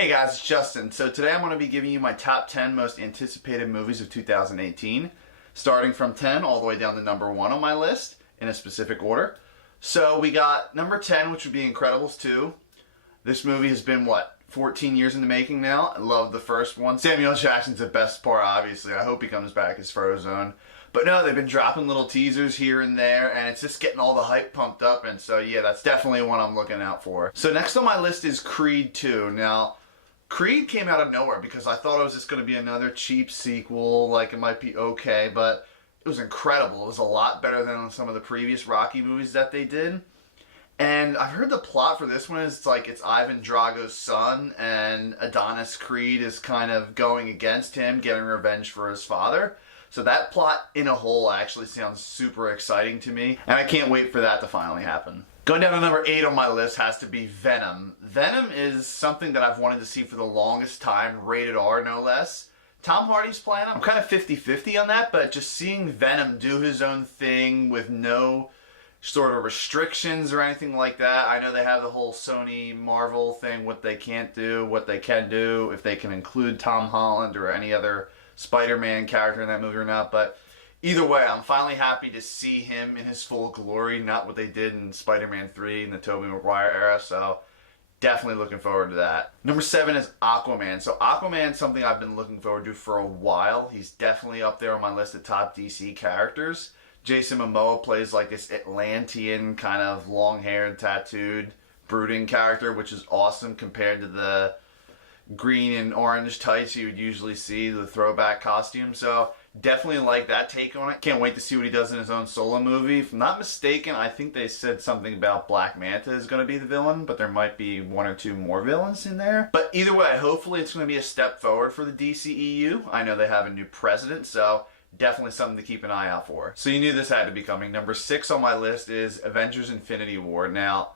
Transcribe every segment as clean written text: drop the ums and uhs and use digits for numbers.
Hey guys, it's Justin. So today I'm going to be giving you my top 10 most anticipated movies of 2018, starting from 10 all the way down to number 1 on my list in a specific order. So we got number 10, which would be Incredibles 2. This movie has been, 14 years in the making now. I love the first one. Samuel Jackson's the best part, obviously. I hope he comes back as Frozone. But no, they've been dropping little teasers here and there, and it's just getting all the hype pumped up, and so yeah, that's definitely one I'm looking out for. So next on my list is Creed 2. Now, Creed came out of nowhere because I thought it was just going to be another cheap sequel, like it might be okay, but it was incredible. It was a lot better than some of the previous Rocky movies that they did. And I've heard the plot for this one is it's Ivan Drago's son, and Adonis Creed is kind of going against him, getting revenge for his father. So that plot in a whole actually sounds super exciting to me, and I can't wait for that to finally happen. Going down to number 8 on my list has to be Venom. Venom is something that I've wanted to see for the longest time, rated R no less. Tom Hardy's playing him. I'm kind of 50-50 on that, but just seeing Venom do his own thing with no sort of restrictions or anything like that. I know they have the whole Sony Marvel thing, what they can't do, what they can do, if they can include Tom Holland or any other Spider-Man character in that movie or not, but either way, I'm finally happy to see him in his full glory, not what they did in Spider-Man 3 in the Tobey Maguire era, so definitely looking forward to that. Number 7 is Aquaman. So Aquaman's something I've been looking forward to for a while. He's definitely up there on my list of top DC characters. Jason Momoa plays like this Atlantean kind of long-haired, tattooed, brooding character, which is awesome compared to the green and orange tights you would usually see, the throwback costume. So definitely like that take on it. Can't wait to see what he does in his own solo movie. If I'm not mistaken, I think they said something about Black Manta is going to be the villain, but there might be 1 or 2 more villains in there. But either way, hopefully it's going to be a step forward for the DCEU. I know they have a new president, so definitely something to keep an eye out for. So you knew this had to be coming. Number 6 on my list is Avengers Infinity War. Now,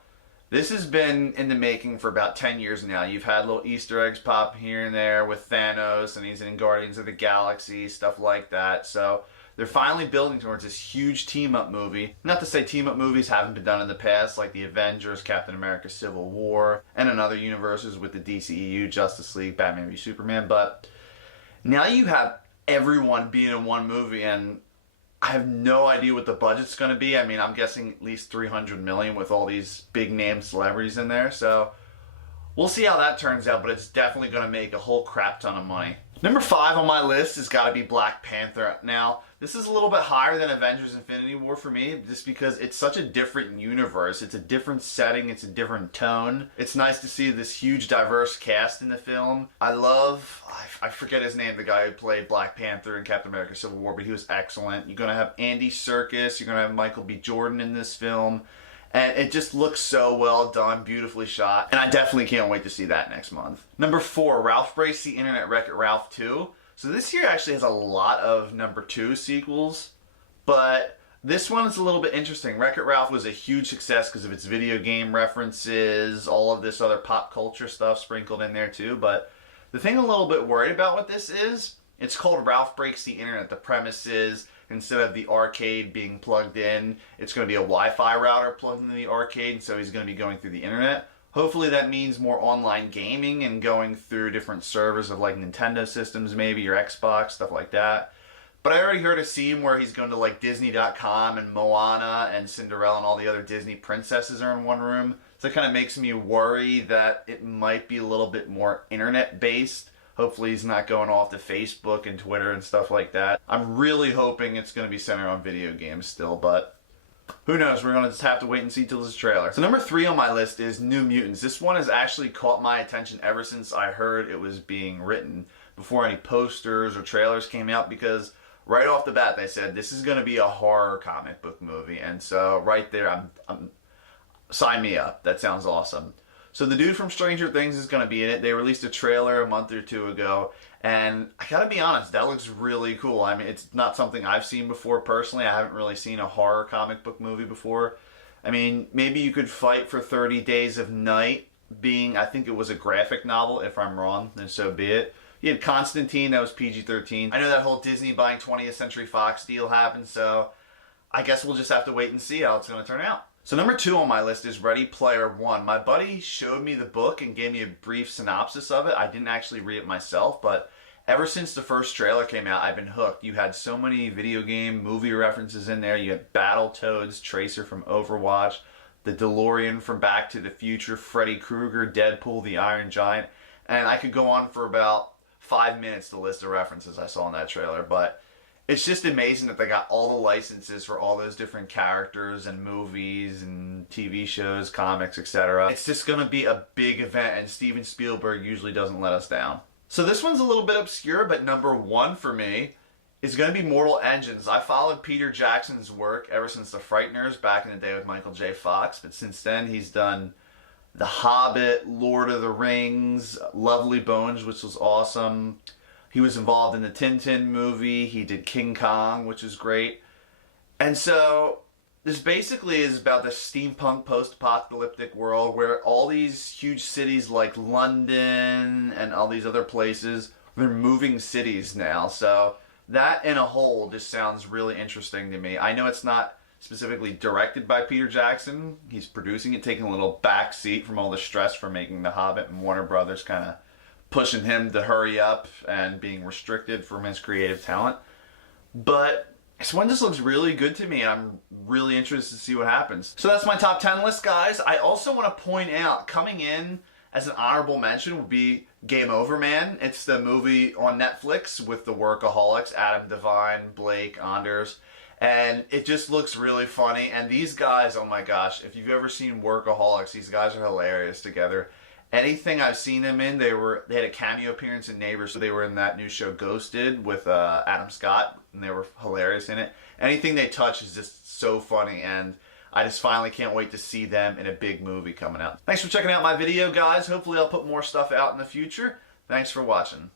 this has been in the making for about 10 years now. You've had little Easter eggs pop here and there with Thanos, and he's in Guardians of the Galaxy, stuff like that. So they're finally building towards this huge team-up movie. Not to say team-up movies haven't been done in the past, like the Avengers, Captain America, Civil War, and in other universes with the DCEU, Justice League, Batman v Superman, but now you have everyone being in one movie, and I have no idea what the budget's going to be. I mean, I'm guessing at least $300 million with all these big name celebrities in there. So we'll see how that turns out, but it's definitely going to make a whole crap ton of money. Number 5 on my list has got to be Black Panther. Now, this is a little bit higher than Avengers Infinity War for me, just because it's such a different universe. It's a different setting. It's a different tone. It's nice to see this huge, diverse cast in the film. I forget his name, the guy who played Black Panther in Captain America Civil War, but he was excellent. You're going to have Andy Serkis. You're going to have Michael B. Jordan in this film. And it just looks so well done, beautifully shot. And I definitely can't wait to see that next month. Number 4, Ralph Breaks the Internet, Wreck-It Ralph 2. So this year actually has a lot of number 2 sequels, but this one is a little bit interesting. Wreck-It Ralph was a huge success because of its video game references, all of this other pop culture stuff sprinkled in there too. But the thing I'm a little bit worried about with this is, it's called Ralph Breaks the Internet. The premise is, instead of the arcade being plugged in, it's going to be a Wi-Fi router plugged into the arcade, so he's going to be going through the internet. Hopefully that means more online gaming and going through different servers of like Nintendo systems maybe, or Xbox, stuff like that. But I already heard a scene where he's going to like Disney.com, and Moana and Cinderella and all the other Disney princesses are in one room. So it kind of makes me worry that it might be a little bit more internet-based. Hopefully he's not going off to Facebook and Twitter and stuff like that. I'm really hoping it's going to be centered on video games still, but who knows? We're going to just have to wait and see till this trailer. So number 3 on my list is New Mutants. This one has actually caught my attention ever since I heard it was being written, before any posters or trailers came out, because right off the bat they said this is going to be a horror comic book movie. And so right there, sign me up. That sounds awesome. So the dude from Stranger Things is going to be in it. They released a trailer a month or 2 ago, and I gotta be honest, that looks really cool. I mean, it's not something I've seen before personally. I haven't really seen a horror comic book movie before. I mean, maybe you could Fight for 30 Days of Night being, I think it was a graphic novel. If I'm wrong, then so be it. You had Constantine, that was PG-13. I know that whole Disney buying 20th Century Fox deal happened, so I guess we'll just have to wait and see how it's going to turn out. So number 2 on my list is Ready Player One. My buddy showed me the book and gave me a brief synopsis of it. I didn't actually read it myself, but ever since the first trailer came out, I've been hooked. You had so many video game, movie references in there. You had Battletoads, Tracer from Overwatch, the DeLorean from Back to the Future, Freddy Krueger, Deadpool, the Iron Giant, and I could go on for about 5 minutes to list the references I saw in that trailer, but it's just amazing that they got all the licenses for all those different characters and movies and TV shows, comics, etc. It's just going to be a big event, and Steven Spielberg usually doesn't let us down. So this one's a little bit obscure, but number 1 for me is going to be Mortal Engines. I followed Peter Jackson's work ever since The Frighteners back in the day with Michael J. Fox, but since then he's done The Hobbit, Lord of the Rings, Lovely Bones, which was awesome. He was involved in the Tintin movie. He did King Kong, which is great. And so this basically is about the steampunk post-apocalyptic world where all these huge cities like London and all these other places, they're moving cities now. So that in a whole just sounds really interesting to me. I know it's not specifically directed by Peter Jackson. He's producing it, taking a little back seat from all the stress from making The Hobbit, and Warner Brothers kind of pushing him to hurry up and being restricted from his creative talent. But this one just looks really good to me, and I'm really interested to see what happens. So that's my top 10 list, guys. I also want to point out, coming in as an honorable mention would be Game Over Man. It's the movie on Netflix with the workaholics, Adam Devine, Blake, Anders. And it just looks really funny. And these guys, oh my gosh, if you've ever seen Workaholics, these guys are hilarious together. Anything I've seen them in, they had a cameo appearance in Neighbors, so they were in that new show Ghosted with Adam Scott, and they were hilarious in it. Anything they touch is just so funny, and I just finally can't wait to see them in a big movie coming out. Thanks for checking out my video, guys. Hopefully I'll put more stuff out in the future. Thanks for watching.